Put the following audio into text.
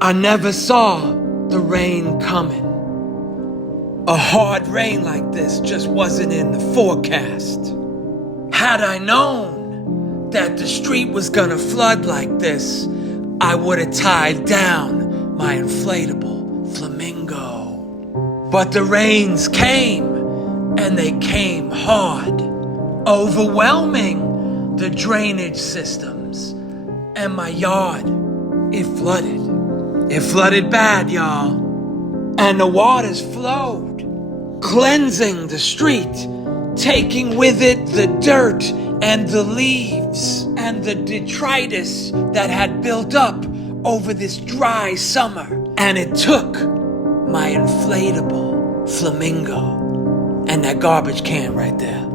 I never saw the rain coming. A hard rain like this just wasn't in the forecast. Had I known that the street was gonna flood like this, I would have tied down my inflatable flamingo. But the rains came, and they came hard, overwhelming the drainage systems, and my yard, it flooded. It flooded bad, y'all. And the waters flowed, cleansing the street, taking with it the dirt and the leaves and the detritus that had built up over this dry summer. And it took my inflatable flamingo and that garbage can right there.